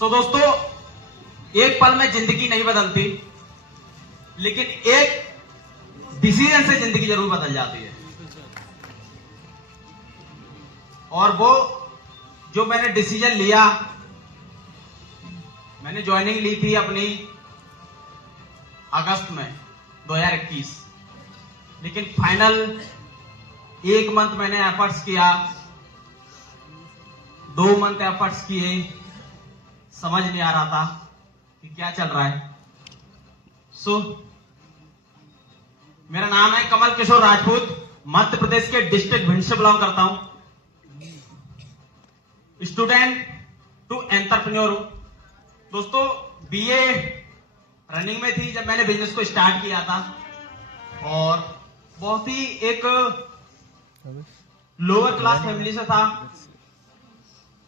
तो दोस्तों, एक पल में जिंदगी नहीं बदलती, लेकिन एक डिसीजन से जिंदगी जरूर बदल जाती है। और वो जो मैंने डिसीजन लिया, मैंने ज्वाइनिंग ली थी अपनी अगस्त में 2021, लेकिन फाइनल 1 मंथ मैंने एफर्ट्स किया, 2 मंथ एफर्ट्स किए, समझ नहीं आ रहा था कि क्या चल रहा है। मेरा नाम है कमल किशोर राजपूत, मध्य प्रदेश के डिस्ट्रिक्ट भिंड से बिलोंग करता हूं, स्टूडेंट टू एंटरप्रेन्योर हूं। दोस्तों, बीए रनिंग में थी जब मैंने बिजनेस को स्टार्ट किया था, और बहुत ही एक लोअर क्लास फैमिली से था।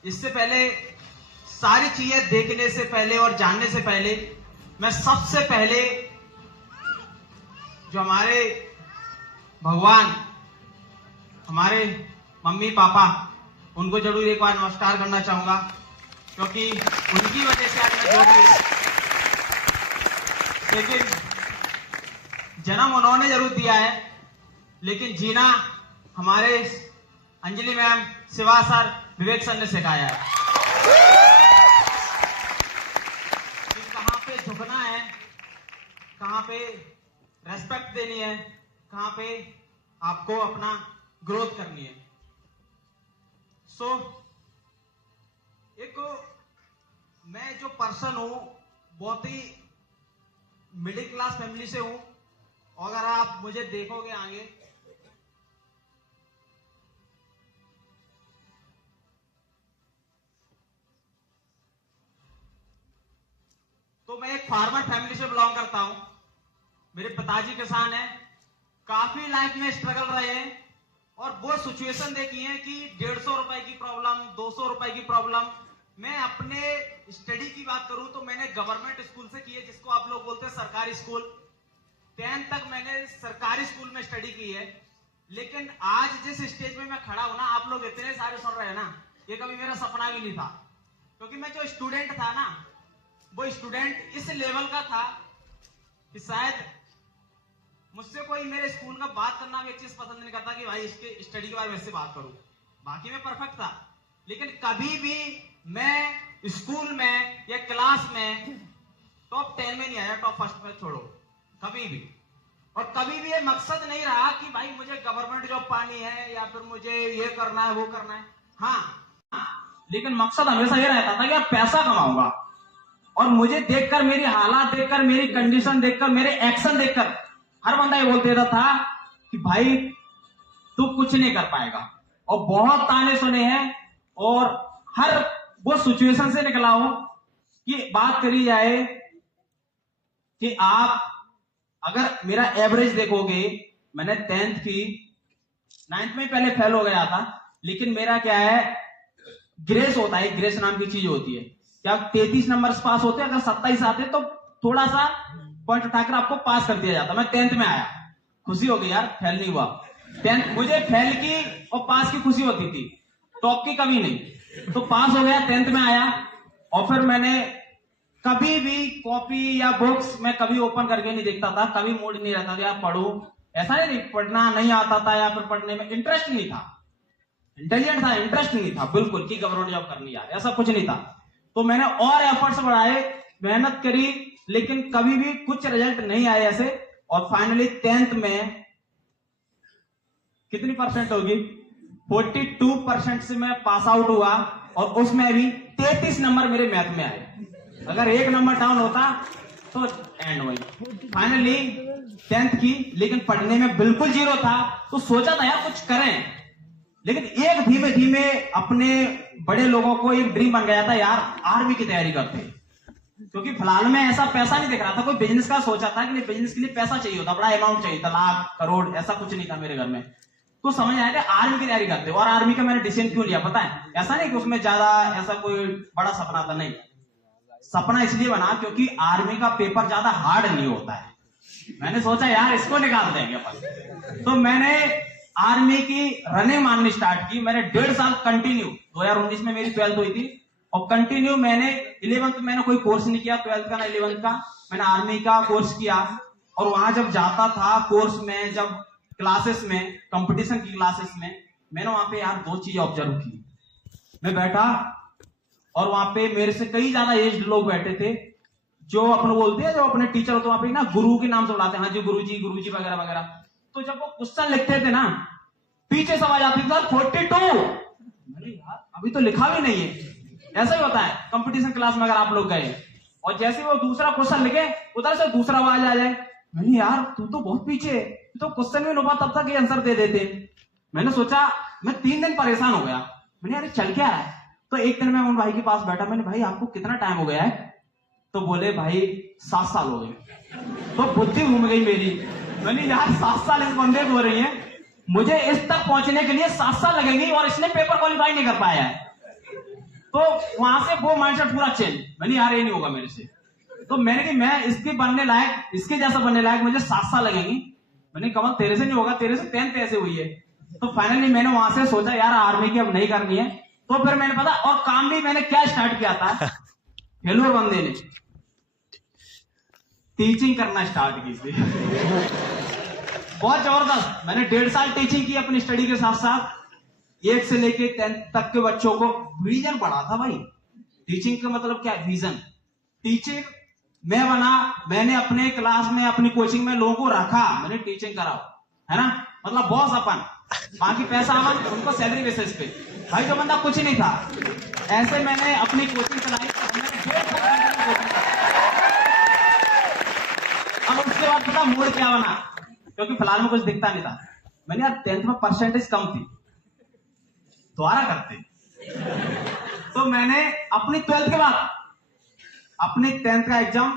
इससे पहले सारी चीजें देखने से पहले और जानने से पहले मैं सबसे पहले जो हमारे भगवान, हमारे मम्मी पापा, उनको जरूर एक बार नमस्कार करना चाहूंगा, क्योंकि उनकी वजह से आज मैं जो भी, लेकिन जन्म उन्होंने जरूर दिया है, लेकिन जीना हमारे अंजलि मैम, शिवा सर, विवेक सर ने सिखाया है कि कहां पे झुकना है, कहां पे रेस्पेक्ट देनी है, कहां पे आपको अपना ग्रोथ करनी है। एक मैं जो पर्सन हूं, बहुत ही मिडिल क्लास फैमिली से हूं, और अगर आप मुझे देखोगे आगे, तो मैं एक फार्मर फैमिली से बिलोंग करता हूं। मेरे पिताजी किसान हैं, काफी लाइफ में स्ट्रगल रहे हैं, और वो सिचुएशन देखी है कि 150 रुपए की प्रॉब्लम, 200 रुपए की प्रॉब्लम। मैं अपने स्टडी की बात करूं तो मैंने गवर्नमेंट स्कूल से की है, जिसको आप लोग बोलते हैं सरकारी स्कूल। 10th तक मैंने सरकारी स्कूल में स्टडी की है, लेकिन आज जिस स्टेज में मैं खड़ा हूं ना, आप लोग इतने सारे सुन रहे हैं ना, ये कभी मेरा सपना भी नहीं था, क्योंकि मैं जो स्टूडेंट था ना, वो स्टूडेंट इस लेवल का था कि शायद मुझसे कोई मेरे स्कूल का बात करना भी एक चीज पसंद नहीं करता कि भाई इसके स्टडी के बारे में इससे बात करूं। बाकी में परफेक्ट था, लेकिन कभी भी मैं स्कूल में या क्लास में टॉप 10 में नहीं आया, टॉप फर्स्ट में छोड़ो, कभी भी। और कभी भी ये मकसद नहीं रहा कि भाई मुझे गवर्नमेंट जॉब पानी है या फिर मुझे ये करना है, वो करना है। हाँ, लेकिन मकसद हमेशा ये रहता था कि आप पैसा कमाऊंगा, और मुझे देखकर, मेरी हालात देखकर, मेरी कंडीशन देखकर, मेरे एक्शन देखकर हर बंदा ये बोलते रहता था कि भाई तू कुछ नहीं कर पाएगा। और बहुत ताने सुने हैं, और हर वो सिचुएशन से निकला हूं कि बात करी जाए कि आप अगर मेरा एवरेज देखोगे, मैंने 10th की, 9th में पहले फेल हो गया था, लेकिन मेरा क्या है, ग्रेस होता है, ग्रेस नाम की चीज होती है। क्या 33 नंबर पास होते हैं, अगर 27 आते तो थोड़ा सा पॉइंट उठाकर आपको पास कर दिया जाता। मैं 10th में आया, खुशी हो गई यार, फेल नहीं हुआ। 10th मुझे फेल की और पास की खुशी होती थी, टॉप की कभी नहीं। तो पास हो गया, 10th में आया, और फिर मैंने कभी भी कॉपी या बुक्स में कभी ओपन करके नहीं देखता था, कभी मूड नहीं रहता था यार पढ़ूं। ऐसा नहीं, पढ़ना नहीं आता था या फिर पढ़ने में इंटरेस्ट नहीं था। इंटेलिजेंट था, इंटरेस्ट नहीं था बिल्कुल कि गवर्नमेंट जॉब करनी यार, ऐसा कुछ नहीं था। तो मैंने और एफर्ट्स बढ़ाए, मेहनत करी, लेकिन कभी भी कुछ रिजल्ट नहीं आए ऐसे। और फाइनली 10th में कितनी परसेंट होगी, 42% से मैं पास आउट हुआ, और उसमें भी 33 नंबर मेरे मैथ में आए। अगर 1 नंबर डाउन होता तो एंड हुई। फाइनली 10th की, लेकिन पढ़ने में बिल्कुल जीरो था। तो सोचा था यार कुछ करें, लेकिन एक धीमे धीमे अपने बड़े लोगों को एक ड्रीम बन गया था यार, आर्मी की तैयारी करते, क्योंकि फिलहाल में ऐसा पैसा नहीं दिख रहा था। कोई बिजनेस का सोचा था कि बिजनेस के लिए पैसा चाहिए होता, बड़ा अमाउंट चाहिए था, लाख करोड़, ऐसा कुछ नहीं था मेरे घर में। तो समझ आया था आर्मी की तैयारी करते। और आर्मी का मैंने डिसीजन क्यों लिया पता है, ऐसा नहीं कि उसमें ज्यादा ऐसा कोई बड़ा सपना था, नहीं। सपना इसलिए बना क्योंकि आर्मी का पेपर ज्यादा हार्ड नहीं होता है। मैंने सोचा यार इसको निकाल देंगे अपन। तो मैंने आर्मी की रनिंग मारनी स्टार्ट की। मैंने 1.5 साल कंटिन्यू, 2019 में मेरी 12th हुई थी, और कंटिन्यू मैंने 11th मैंने कोई कोर्स नहीं किया, 12th का ना 11th का, मैंने आर्मी का कोर्स किया। और वहां जब जाता था कोर्स में, जब क्लासेस में, कंपटीशन की क्लासेस में, मैंने वहां पे यार 2 चीजें ऑब्जर्व की। मैं बैठा और वहां पे मेरे से कई ज्यादा एज्ड लोग बैठे थे, जो अपने बोलते हैं, जो अपने टीचर होते हैं वहां पे ना गुरु के नाम से बुलाते हैं, हाँ जी गुरु जी वगैरह वगैरह। तो जब वो क्वेश्चन लिखते थे ना, पीछे से आवाज आती थी सर 42। अरे यार अभी तो लिखा भी नहीं है। ऐसा ही होता है कंपटीशन क्लास में, अगर आप लोग गए और जैसे वो दूसरा क्वेश्चन लिखे उधर से दूसरा आवाज आ जाए, मैंने यार तू तो बहुत पीछे है, तो क्वेश्चन में नुबा तब तक ये आंसर दे देते। मैंने सोचा, मैं 3 दिन परेशान हो गया। मैंने यार चल क्या रहा है। तो एक दिन मैं उन भाई के पास बैठा, मैंने भाई आपको कितना टाइम हो गया है? तो बोले भाई 7 साल हो गए। तो बुद्धि घूम गई मेरी। मैंने यार 7 साल इस बंदे को हो रही है, मुझे इस तक पहुंचने के लिए 7 साल लगेंगे और इसने पेपर क्वालिफाई नहीं कर पाया है। तो वहां से वो माइंडसेट पूरा चेंज। मैंने यार ये नहीं होगा मेरे से। तो मैंने कि मैं इसके बनने लायक, इसके जैसा बनने लायक मुझे 7 साल लगेंगे। मैंने कहा तेरे से नहीं होगा, तेरे से 10th ऐसे हुई है। तो फाइनली मैंने वहां से सोचा यार आर्मी की अब नहीं करनी है। तो फिर मैंने पता, और काम भी मैंने क्या स्टार्ट किया था, हेलो बंदे ने टीचिंग करना स्टार्ट की थी। बहुत जबरदस्त। मैंने 1.5 साल टीचिंग की अपनी स्टडी के साथ साथ, 1 से लेके 10th तक के बच्चों को। विजन बढ़ा था भाई। टीचिंग का मतलब क्या है? विजन। टीचिंग मैं बना, मैंने अपने क्लास में, अपनी कोचिंग में लोगों को रखा, मैंने टीचिंग कराओ, है ना। मतलब बॉस अपन, बाकी पैसा अपन उनको सैलरी बेसिस पे। भाई जो बंदा कुछ नहीं था, ऐसे मैंने अपनी कोचिंग चलाई। अब उसके बाद पता मूड क्या बना, क्योंकि फिलहाल में कुछ दिखता नहीं था। मैंने यार 10th में परसेंटेज कम थी, दोबारा करते। तो मैंने अपनी 12th के बाद अपनी 10th का एग्जाम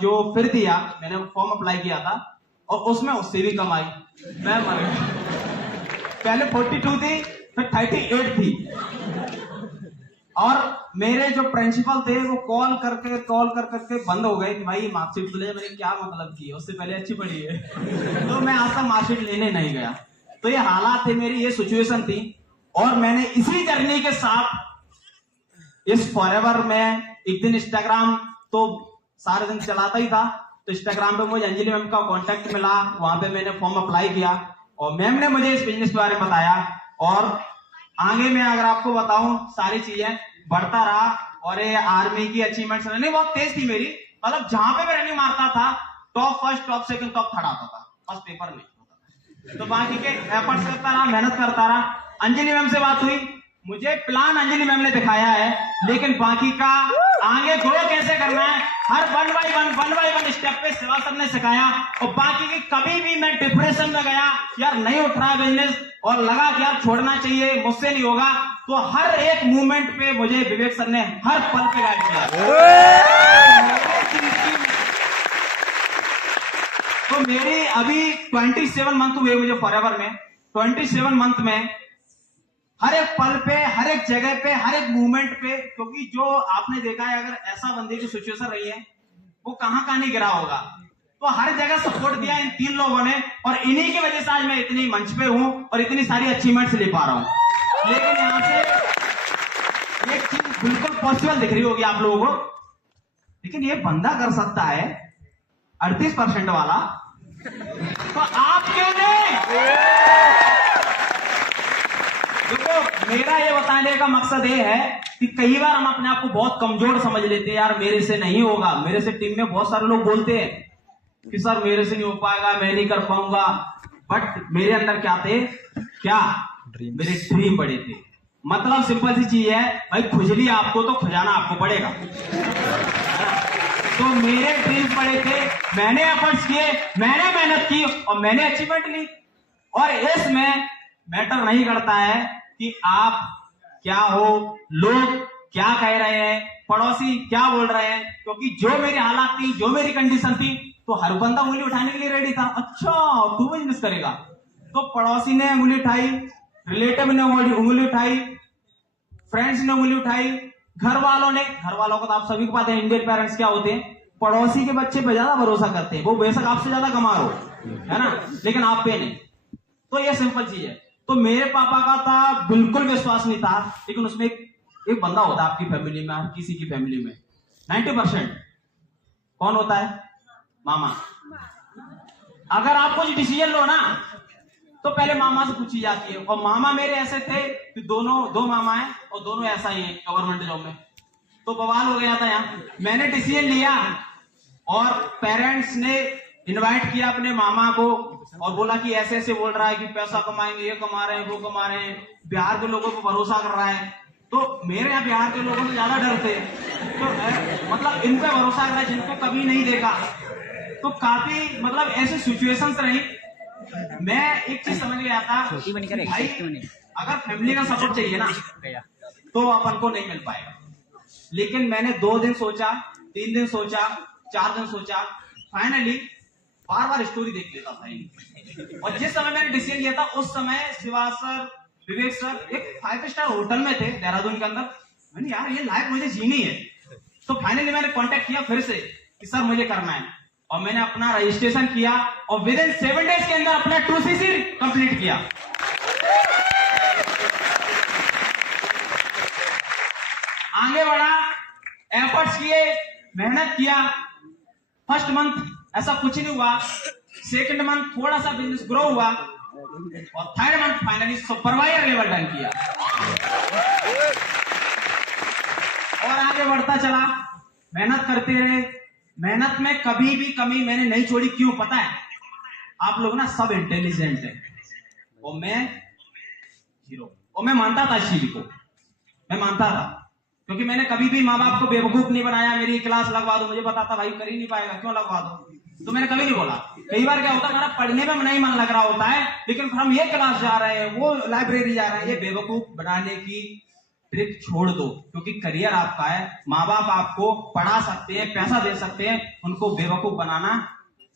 जो फिर दिया, मैंने फॉर्म अप्लाई किया था और उसमें उससे भी कम आई। मैं मर गया। पहले 42 थी, फिर 38 थी। और मेरे जो प्रिंसिपल थे वो कॉल कर करके बंद हो गए कि भाई मार्कशीट ले। मैंने क्या मतलब की, उससे पहले अच्छी पढ़ी है। तो मैं आज तक मार्कशीट लेने नहीं गया। तो ये हालात थे मेरी, ये सिचुएशन थी। और मैंने इसी जर्नी के साथ इस फॉरएवर में एक दिन इंस्टाग्राम तो सारे दिन चलाता ही था। तो इंस्टाग्राम पे मुझे अंजलि मैम का कांटेक्ट मिला, वहां पे मैंने फॉर्म अप्लाई किया और मैम ने मुझे इस बिजनेस के बारे में बताया। और आगे में अगर आपको बताऊं, सारी चीजें बढ़ता रहा। और ये आर्मी की अचीवमेंट्स रनिंग बहुत तेज थी मेरी। मतलब जहां पे मैं रनिंग मारता था, top first, top second, top third आता था, फर्स्ट पेपर नहीं होता। तो बाकी के एफर्ट्स करता रहा, मेहनत करता रहा। अंजलि मैम से बात हुई, मुझे प्लान अंजलि मैम ने दिखाया है, लेकिन बाकी का आगे ग्रो कैसे करना है, हर वन बाई वन स्टेप पे सेवा सर ने सिखाया। और बाकी की कभी भी मैं डिप्रेशन में गया, यार नहीं उठ रहा बिजनेस, और लगा कि यार छोड़ना चाहिए, मुझसे नहीं होगा, तो हर एक मूवमेंट पे मुझे विवेक सर ने हर पल पे गाइड किया। तो मेरी अभी 27 मंथ हुए मुझे फॉरएवर में। 27 मंथ में हर एक पल पे, हर एक जगह पे, हर एक मूवमेंट पे, क्योंकि जो आपने देखा है, अगर ऐसा बंदे की सिचुएशन रही है, वो कहां कहां नहीं गिरा होगा। तो हर जगह सपोर्ट दिया इन 3 लोगों ने, और इन्हीं की वजह से आज मैं इतनी मंच पे हूं और इतनी सारी अचीवमेंट्स ले पा रहा हूं। लेकिन यहां से एक चीज बिल्कुल पॉसिबल दिख रही होगी आप लोगों को, लेकिन ये बंदा कर सकता है 38% वाला, तो आप क्यों नहीं? देखो, मेरा ये बताने का मकसद ये है कि कई बार हम अपने आप को बहुत कमजोर समझ लेते हैं, यार मेरे से नहीं होगा। मेरे से टीम में बहुत सारे लोग बोलते हैं कि सर मेरे से नहीं हो पाएगा, मैं नहीं कर पाऊंगा। बट मेरे अंदर क्या थे, मेरे ड्रीम बड़े थे। मतलब सिंपल सी चीज है भाई, खुजली आपको तो खुजाना आपको पड़ेगा। तो मेरे ड्रीम बड़े थे, मैंने एफर्ट्स किए, मैंने मेहनत की और मैंने अचीवमेंट ली। और इसमें मैटर नहीं करता है कि आप क्या हो, लोग क्या कह रहे हैं, पड़ोसी क्या बोल रहे हैं, क्योंकि जो मेरी हालात थी, जो मेरी कंडीशन थी, तो हर बंदा उंगली उठाने के लिए रेडी था। अच्छा तू बिजनेस करेगा? तो पड़ोसी ने उंगली उठाई, रिलेटिव ने उंगली उठाई, फ्रेंड्स ने उंगली उठाई, घर वालों को तो आप सभी को पता है इंडियन पेरेंट्स क्या होते हैं, पड़ोसी के बच्चे पे ज्यादा भरोसा करते हैं। वो बेशक आपसे ज्यादा कमा रहे हो, है ना, लेकिन आप पे नहीं। तो ये सिंपल चीज है। तो मेरे पापा का था बिल्कुल विश्वास नहीं था, लेकिन उसमें एक एक बंदा होता है आपकी फैमिली में, हर किसी की फैमिली में 90% कौन होता है? मामा। अगर आप कुछ डिसीजन लो ना तो पहले मामा से पूछी जाती है, और मामा मेरे ऐसे थे कि दो मामा है और दोनों ऐसा ही है गवर्नमेंट जॉब में। तो बवाल हो गया था यहाँ। मैंने डिसीजन लिया और पेरेंट्स ने इनवाइट किया अपने मामा को और बोला कि ऐसे ऐसे बोल रहा है कि पैसा कमाएंगे, ये कमा रहे हैं, वो कमा रहे हैं, बिहार के लोगों को भरोसा कर रहा है। तो मेरे यहाँ बिहार के लोगों से ज्यादा डरते, तो मतलब इन पे भरोसा कर रहा है जिनको कभी नहीं देखा। तो काफी मतलब ऐसे सिचुएशंस रही। मैं एक चीज समझ गया था, भाई अगर फैमिली का सपोर्ट चाहिए ना तो अपन को नहीं मिल पाएगा। लेकिन मैंने 2 दिन सोचा, 3 दिन सोचा, 4 दिन सोचा, फाइनली बार बार स्टोरी देख लेता था। और जिस समय मैंने डिसीजन लिया था उस समय शिवा सर, विवेक सर एक 5 स्टार होटल में थे देहरादून के अंदर। मैंने यार ये लाइफ मुझे जीनी है। तो फाइनली मैंने कांटेक्ट किया फिर से कि सर मुझे करना है, और मैंने अपना रजिस्ट्रेशन किया और विद इन 7 डेज के अंदर अपना 2cc कंप्लीट किया। आगे बढ़ा, एफर्ट्स किए, मेहनत किया। फर्स्ट मंथ ऐसा कुछ नहीं हुआ, सेकंड मंथ थोड़ा सा बिजनेस ग्रो हुआ, और third month finally supervisor level done किया और आगे बढ़ता चला। मेहनत करते रहे, मेहनत में कभी भी कमी मैंने नहीं छोड़ी। क्यों पता है? आप लोग ना सब इंटेलिजेंट है और मैं जीरो। और मैं मानता था इस चीज को, मैं मानता था, क्योंकि मैंने कभी भी माँ बाप को बेवकूफ नहीं बनाया। मेरी क्लास लगवा दो, मुझे पता था भाई कर ही नहीं पाएगा, क्यों लगवा दो, तो मैंने कभी नहीं बोला। कई बार क्या होता है, हमारा पढ़ने में नहीं मन लग रहा होता है, लेकिन हम ये क्लास जा रहे हैं, वो लाइब्रेरी जा रहे हैं। ये बेवकूफ बनाने की ट्रिक छोड़ दो, क्योंकि करियर आपका है। माँ बाप आपको पढ़ा सकते हैं, पैसा दे सकते हैं, उनको बेवकूफ बनाना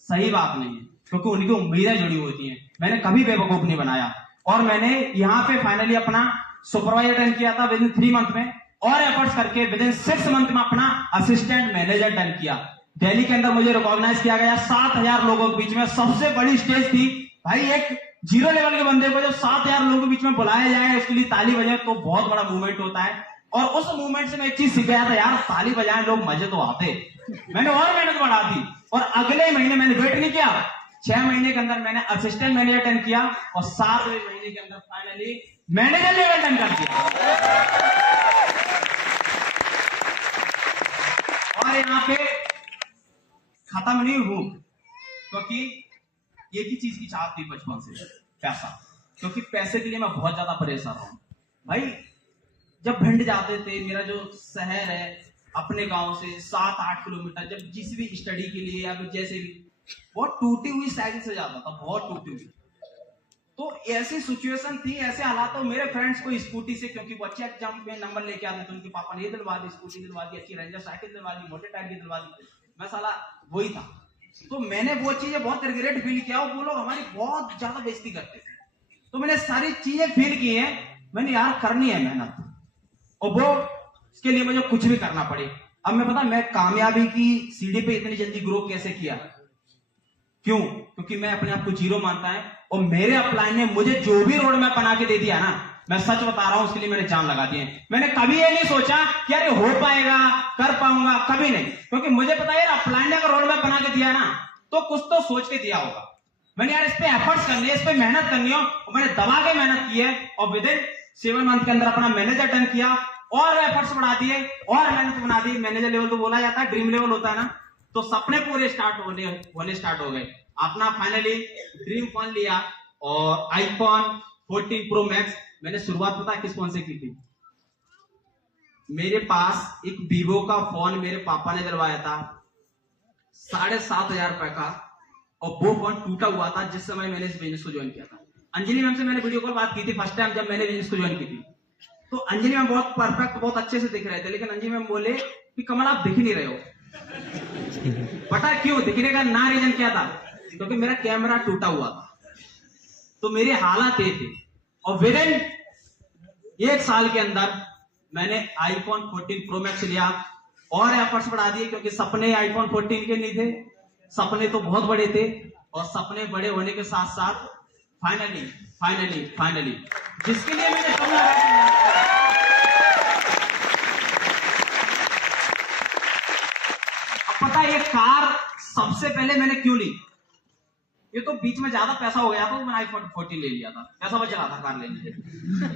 सही बात नहीं है, क्योंकि उनकी उम्मीदें जुड़ी होती हैं। मैंने कभी बेवकूफ नहीं बनाया, और मैंने यहाँ पे फाइनली अपना सुपरवाइजर डन किया था विद इन 3 मंथ में, और एफर्ट्स करके विद इन 6 मंथ में अपना असिस्टेंट मैनेजर डन किया। दिल्ली के अंदर मुझे रिकॉग्नाइज किया गया 7000 लोगों के बीच में। सबसे बड़ी स्टेज थी भाई, एक 0 लेवल के बंदे को जब 7000 लोगों के बीच में बुलाया जाए, उसके लिए ताली बजाए, तो बहुत बड़ा मूवमेंट होता है। और उस मूवमेंट से मैं एक चीज सीख गया था, यार ताली बजाए लोग, मजे तो आते। मैंने और मेहनत बढ़ा दी, और अगले महीने मैंने वेट नहीं किया, 6 महीने के अंदर मैंने असिस्टेंट मैनेजर डन किया, और 7वें महीने के अंदर फाइनली मैनेजर लेवल डन कर दिया। और यहाँ पे खत्म नहीं हूं, क्योंकि एक ही चीज की चाहत थी बचपन से, पैसा। क्योंकि पैसे के लिए मैं बहुत ज्यादा परेशान हूं भाई। जब भिंड जाते थे, मेरा जो शहर है अपने गांव से 7-8 किलोमीटर, जब जिस भी स्टडी के लिए या फिर जैसे भी, बहुत टूटी हुई साइकिल से जाता था, बहुत टूटी हुई। तो ऐसी सिचुएशन थी, ऐसे हालात। तो मेरे फ्रेंड्स को स्कूटी से, क्योंकि वो अच्छे एग्जाम में नंबर लेके आते थे, उनके पापा ने ये दिलवा दी, स्कूटी दिलवा दी, अच्छी रेंजर साइकिल दिलवा दी, मोटे टायर की दिलवा दी। मैं साला वही था। तो मैंने वो चीजें बहुत रिग्रेट फील किया, वो लोग हमारी बहुत ज्यादा बेइज्जती करते थे। तो मैंने सारी चीजें फील की हैं, मैंने यार करनी है मेहनत, और वो इसके लिए मुझे कुछ भी करना पड़े। अब मैं पता मैं कामयाबी की सीढ़ी पे इतनी जल्दी ग्रो कैसे किया? क्यों? क्योंकि मैं अपने आप को जीरो मानता है, और मेरे अपलाइन ने मुझे जो भी रोड मैप बना के दे दिया ना, मैं सच बता रहा हूं, उसके लिए मैंने जान लगा दी है। मैंने कभी ये नहीं सोचा कि अरे हो पाएगा, कर पाऊंगा, कभी नहीं। क्योंकि मुझे पता है यार, अपलाइन ने अगर रोड मैप बना के दिया ना, तो कुछ तो सोच के दिया होगा। मैंने यार इस पे एफर्ट्स करनी है, इस पे मेहनत करनी हो, और मैंने दबा के मेहनत की है, और विद इन 7 मंथ के अंदर अपना मैनेजर टर्न किया, और एफर्ट्स बढ़ा दिए, और मेहनत बना दी। मैनेजर लेवल तो बोला जाता है, ड्रीम लेवल होता है ना, तो सपने पूरे होने स्टार्ट हो गए। अपना फाइनली ड्रीम फोन लिया, और आईफोन 14 प्रो मैक्स। मैंने शुरुआत पता किस फोन से की थी? मेरे पास एक वीवो का फोन मेरे पापा ने दिलवाया था 7,500 रुपए का, और वो फोन टूटा हुआ था जिस समय मैंने इस बिजनेस को ज्वाइन किया था। अंजलि मैम से मैंने वीडियो कॉल बात की थी फर्स्ट टाइम जब मैंने बिजनेस को ज्वाइन की थी। तो अंजलि मैम बहुत परफेक्ट, बहुत अच्छे से दिख रहे थे, लेकिन अंजलि मैम बोले कि कमल आप दिख नहीं रहे हो। पता क्यों? दिखने का ना रीजन क्या था? क्योंकि मेरा कैमरा टूटा हुआ था। तो मेरे हालात ये थे, और विद इन 1 साल के अंदर मैंने आईफोन 14 प्रो मैक्स लिया, और एफर्ट्स बढ़ा दिए, क्योंकि सपने आईफोन 14 के नहीं थे, सपने तो बहुत बड़े थे। और सपने बड़े होने के साथ साथ फाइनली जिसके लिए मैंने पहले मैंने क्यों ली? ये तो बीच में ज्यादा पैसा हो गया था, तो मैंने आईफोन 14 ले लिया था, पैसा बच रहा था कार लेने के।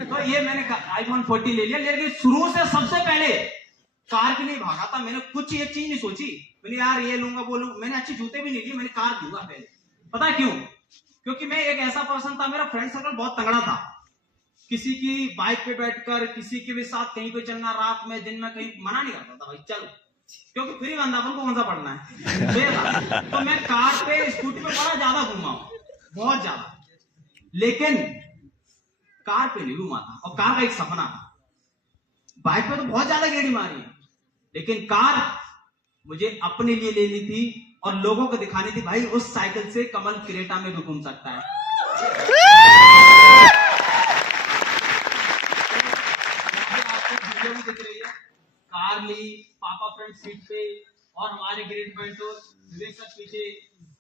तो ये मैंने आईफोन 14 ले लिया, लेकिन शुरू से सबसे पहले कार के लिए भागा था। मैंने कुछ एक चीज नहीं सोची, मैंने यार ये लूंगा वो लूंगा, मैंने अच्छे जूते भी नहीं लिए, मैंने कार लूंगा पहले। पता है क्यों? क्योंकि मैं एक ऐसा पर्सन था, मेरा फ्रेंड सर्कल बहुत तगड़ा था। किसी की बाइक पे बैठकर किसी के भी साथ कहीं पे चलना, रात में दिन में कहीं मना नहीं करता था भाई चलो, क्योंकि फ्री बंदा अपन को कौन सा पढ़ना है। तो मैं कार पे स्कूटी पे बड़ा ज्यादा घूमा हूं, बहुत ज्यादा, लेकिन कार पे नहीं घूमा था। और कार का एक सपना था। बाइक पे तो बहुत ज्यादा गेड़ी मारी है, लेकिन कार मुझे अपने लिए लेनी थी और लोगों को दिखानी थी भाई उस साइकिल से कमल क्रेटा में भी घूम सकता है। वीडियो भी दिख रही है, कार ली, पापा फ्रंट सीट पे और हमारे ग्रेट मेंटोर विवेक सर पीछे,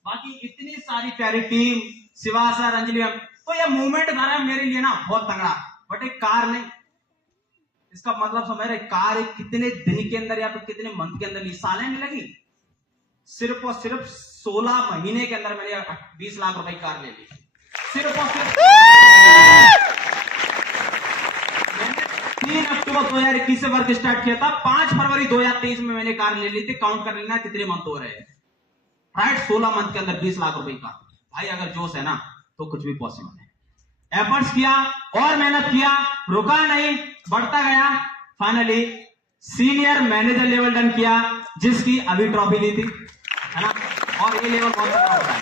बाकी इतनी सारी प्यारी team, Shiva sir, Anjali ma'am. तो यह मूवमेंट था ना मेरे लिए ना बहुत तगड़ा, बट एक कार नहीं। इसका मतलब समझ रहे, कार एक कितने दिन के अंदर या फिर कितने मंथ के अंदर नहीं, सालें नहीं लगी, सिर्फ और सिर्फ 16 महीने के अंदर मैंने 20 लाख रुपए की कार ले ली। सिर्फ और सिर्फ 3 अक्टूबर 2021 से वर्क स्टार्ट किया था, 5 फरवरी 2023 में मैंने कार ले ली थी। काउंट कर लेना कितने मंथ हो रहे हैं, राइट? 16 मंथ के अंदर 20 लाख रुपए की कार। भाई अगर जोश है ना तो कुछ भी पॉसिबल है। एफर्ट्स किया और मेहनत किया, रुका नहीं, बढ़ता गया। Finally senior manager level done किया, जिसकी अभी ट्रॉफी ली थी, है ना? और ये लेवल बहुत बड़ा होता है।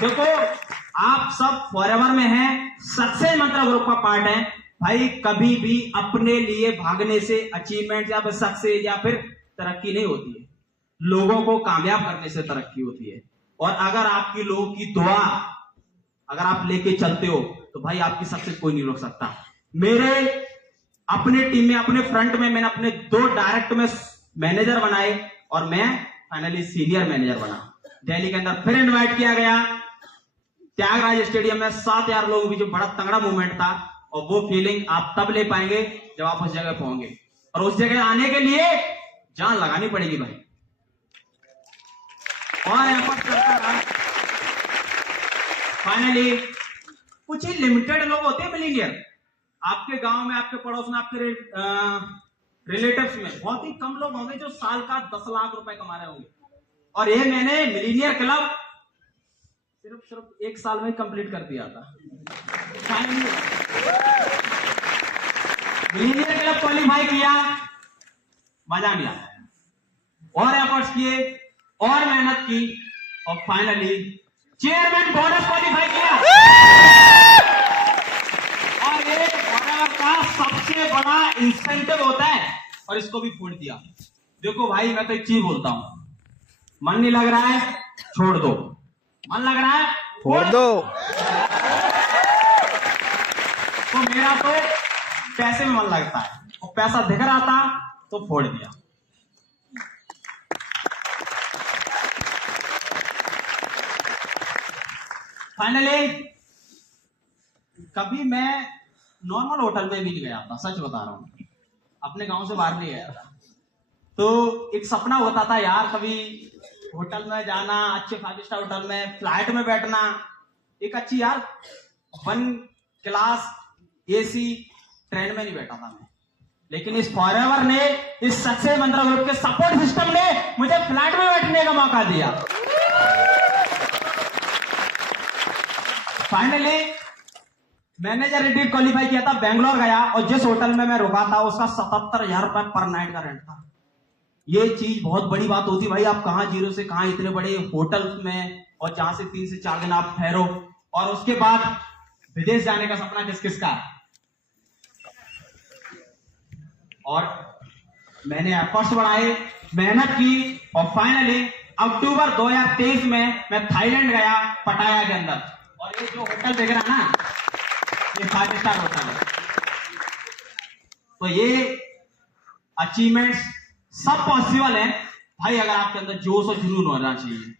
देखो आप सब फॉरएवर में हैं, सक्सेस मंत्रा ग्रुप का पार्ट है। भाई कभी भी अपने लिए भागने से अचीवमेंट या फिर सक्सेस या फिर तरक्की नहीं होती है, लोगों को कामयाब करने से तरक्की होती है। और अगर आपकी लोगों की दुआ अगर आप लेके चलते हो तो भाई आपकी सक्सेस कोई नहीं रोक सकता। मेरे अपने टीम में, अपने फ्रंट में मैंने अपने 2 डायरेक्ट में मैनेजर बनाए और मैं फाइनली सीनियर मैनेजर बना। दिल्ली के अंदर फिर इनवाइट किया गया त्यागराज स्टेडियम में, 7000 लोगों के बीच, बड़ा तगड़ा मूवमेंट था। और वो फीलिंग आप तब ले पाएंगे जब आप उस जगह पहुंचेंगे, और उस जगह आने के लिए जान लगानी पड़ेगी भाई। और एफर्ट करता रहा। फाइनली कुछ ही लिमिटेड लोग होते हैं मिलीनियर आपके गांव में, आपके पड़ोस में, आपके रिलेटिव्स में, बहुत ही कम लोग होंगे जो साल का 10 लाख रुपए कमा रहे होंगे। और ये मैंने मिलीनियर क्लब सिर्फ 1 साल में कंप्लीट कर दिया था। मिलीनियर क्लब क्वालिफाई किया, मजा नहीं आया, और एफर्ट्स किए और मेहनत की, और फाइनली चेयरमैन बोनस क्वालिफाई किया। और ये फॉरएवर का सबसे बड़ा इंसेंटिव होता है, और इसको भी फोड़ दिया। देखो भाई मैं तो एक चीज बोलता हूं, मन नहीं लग रहा है छोड़ दो, मन लग रहा है फोड़ दो। तो मेरा तो पैसे में मन लगता है, और पैसा दिख रहा था तो फोड़ दिया। फाइनली कभी मैं नॉर्मल होटल में भी नहीं गया था, सच बता रहा हूं, अपने गांव से बाहर नहीं गया था। तो एक सपना होता था यार कभी होटल में जाना, अच्छे 5 स्टार होटल में, फ्लाइट में बैठना, एक अच्छी यार 1 क्लास एसी ट्रेन में नहीं बैठा था मैं। लेकिन इस फॉरएवर ने, इस सक्सेस मंत्रा ग्रुप के सपोर्ट सिस्टम ने मुझे फ्लाइट में बैठने का मौका दिया। फाइनली मैनेजर रिट्रीट क्वालिफाई किया था, बेंगलोर गया, और जिस होटल में मैं रुका था उसका 77,000 रुपए पर नाइट का रेंट था। ये चीज बहुत बड़ी बात होती है भाई, आप कहां जीरो से कहां इतने बड़े होटल में, और जहां से 3 से 4 दिन आप ठहरो, और उसके बाद विदेश जाने का सपना किस किस का। और मैंने एफर्ट्स बढ़ाए, मेहनत की, और फाइनली अक्टूबर 2023 में मैं थाईलैंड गया, पटाया के अंदर। और ये जो होटल देख रहा है ना, ये 5 स्टार होटल है। तो ये अचीवमेंट्स सब पॉसिबल है भाई, अगर आपके अंदर जोश और जुनून होना चाहिए।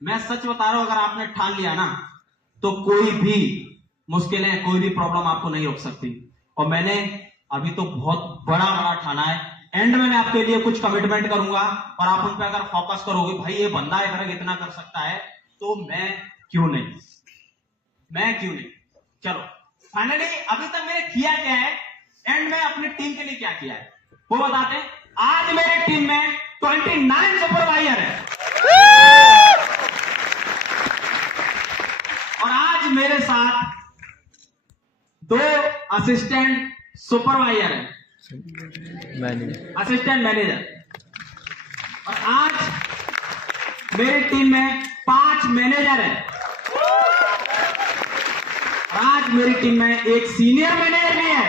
मैं सच बता रहा हूं, अगर आपने ठान लिया ना तो कोई भी मुश्किलें, कोई भी प्रॉब्लम आपको नहीं रोक सकती। और मैंने अभी तो बहुत बड़ा ठाना है, एंड में मैं आपके लिए कुछ कमिटमेंट करूंगा और आप उन पर अगर फोकस करोगे, भाई ये बंदा अगर इतना कर सकता है तो मैं क्यों नहीं। चलो फाइनली अभी तक मैंने किया क्या है, एंड में अपनी टीम के लिए क्या किया है वो बताते हैं। आज मेरी टीम में 29 सुपरवाइजर है और आज मेरे साथ 2 असिस्टेंट सुपरवाइजर है, असिस्टेंट मैनेजर। और आज मेरी टीम में 5 मैनेजर है। आज मेरी टीम में एक सीनियर मैनेजर भी है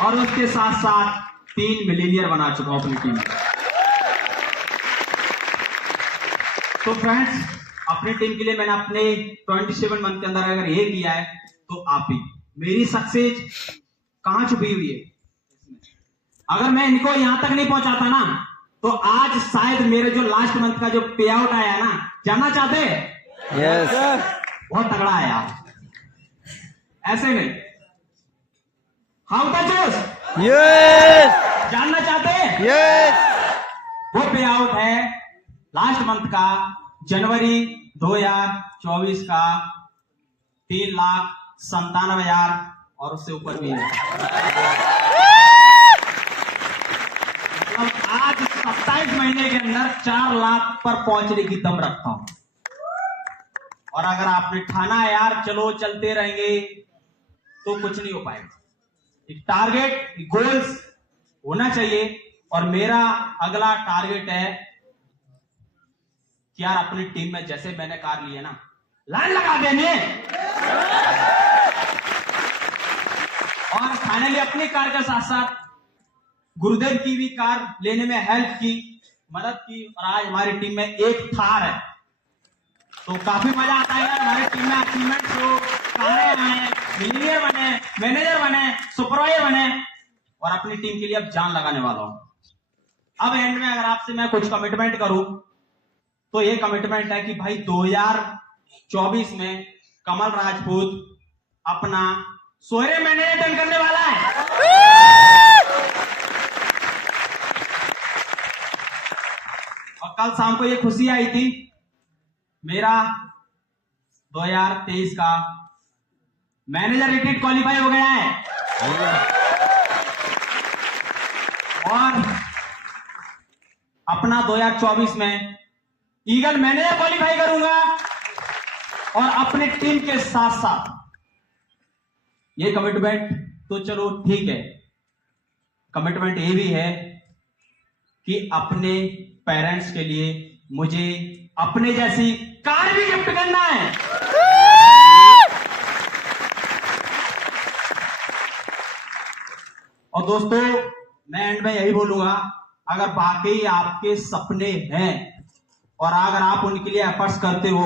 और उसके साथ साथ 3 मिलीनियर बना चुका हूं अपनी टीम में। तो फ्रेंड्स, अपनी टीम के लिए मैंने अपने 27 मंथ के अंदर अगर ये किया है तो आप ही, मेरी सक्सेस कहां छुपी हुई है। अगर मैं इनको यहां तक नहीं पहुंचाता ना तो आज शायद मेरे जो लास्ट मंथ का जो पे आउट आया ना, जानना चाहते हैं? यस बहुत तगड़ा है यार, ऐसे नहीं। हाउ था जोश? यस जानना चाहते हैं? यस वो पे आउट है लास्ट मंथ का, जनवरी 2024 का 3,97,000 और उससे ऊपर भी है। मतलब आज 27 महीने के अंदर 4 लाख पर पहुंचने की दम रखता हूं। और अगर आपने ठाना है यार चलो चलते रहेंगे तो कुछ नहीं हो पाएगा। एक टारगेट, एक गोल्स होना चाहिए। और मेरा अगला टारगेट है कि यार अपनी टीम में जैसे मैंने कार ली है ना, लाइन लगा देने और फाइनली अपनी कार के साथ साथ गुरुदेव की भी कार लेने में हेल्प की, मदद की। और आज हमारी टीम में एक थार है, तो काफी मजा आता है यार हमारी टीम में अचीवमेंट हो, कारें बने, मिलीनियर बने, मैनेजर बने, सुपरवाइजर बने और अपनी टीम के लिए अब जान लगाने वाला हूं। अब एंड में अगर आपसे मैं कुछ कमिटमेंट करूं तो ये कमिटमेंट है कि भाई 2024 में कमल राजपूत अपना 100वें मैनेजर टर्न करने वाला है। और कल शाम को ये खुशी आई थी, मेरा 2023 का मैनेजर रिट्रीट क्वालिफाई हो गया है और अपना 2024 में ईगल मैनेजर क्वालिफाई करूंगा। और अपनी टीम के साथ साथ ये कमिटमेंट तो चलो ठीक है, कमिटमेंट ये भी है कि अपने पेरेंट्स के लिए मुझे अपने जैसी कार भी गिफ्ट करना है। और दोस्तों मैं एंड में यही बोलूंगा, अगर वाकई आपके सपने हैं और अगर आप उनके लिए एफर्ट्स करते हो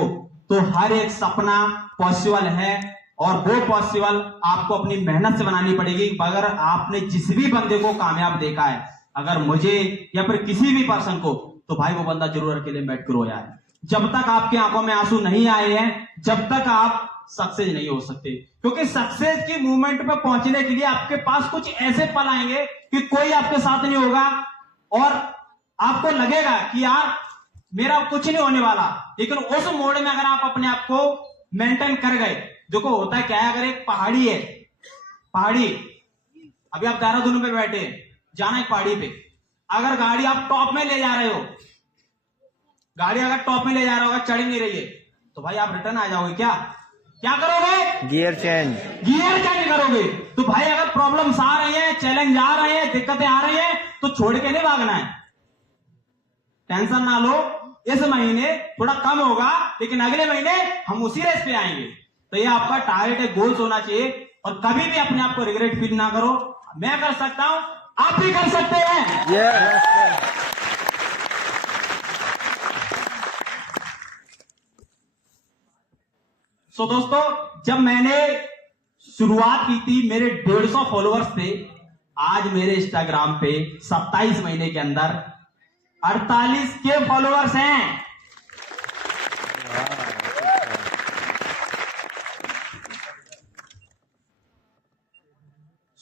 तो हर एक सपना पॉसिबल है। और वो पॉसिबल आपको अपनी मेहनत से बनानी पड़ेगी। अगर आपने जिस भी बंदे को कामयाब देखा है, अगर मुझे या फिर किसी भी पर्सन को, तो भाई वो बंदा जरूर अकेले बैठ कर रोया है। जब तक आपकी आंखों में आंसू नहीं आए हैं, जब तक आप सक्सेस नहीं हो सकते। क्योंकि सक्सेस की मूवमेंट पे पहुंचने के लिए आपके पास कुछ ऐसे पल आएंगे कि कोई आपके साथ नहीं होगा और आपको लगेगा कि यार मेरा कुछ नहीं होने वाला। लेकिन उस मोड में अगर आप अपने आप को मेंटेन कर गए, देखो होता है क्या है, अगर एक पहाड़ी है, पहाड़ी अभी आप देहरादून पे बैठे, जाना एक पहाड़ी पे, अगर गाड़ी आप टॉप में ले जा रहे हो, गाड़ी अगर टॉप में ले जा रहा होगा, चढ़ नहीं रही है, तो भाई आप रिटर्न आ जाओगे क्या करोगे? गियर चेंज करोगे। तो भाई अगर प्रॉब्लम्स आ रही हैं, चैलेंज आ रहे हैं, दिक्कतें आ रही हैं, तो छोड़ के नहीं भागना है। टेंशन ना लो, इस महीने थोड़ा कम होगा लेकिन अगले महीने हम उसी रेस पे आएंगे। तो ये आपका टारगेट है, गोल्स होना चाहिए। और कभी भी अपने आप को रिग्रेट फील ना करो, मैं कर सकता हूं, आप भी कर सकते हैं। सो दोस्तों, जब मैंने शुरुआत की थी मेरे 150 फॉलोअर्स थे, आज मेरे इंस्टाग्राम पे 27 महीने के अंदर 48 के फॉलोअर्स हैं।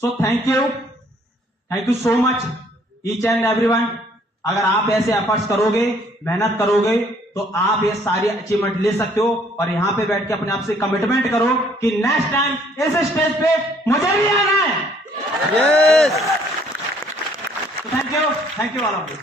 So thank you. Thank you so much each and everyone. अगर आप ऐसे एफर्ट्स करोगे, मेहनत करोगे, तो आप ये सारी अचीवमेंट ले सकते हो। और यहाँ पे बैठ के अपने आप से कमिटमेंट करो कि नेक्स्ट टाइम इस स्टेज पे मुझे भी आना है। Yes. Thank you all of you.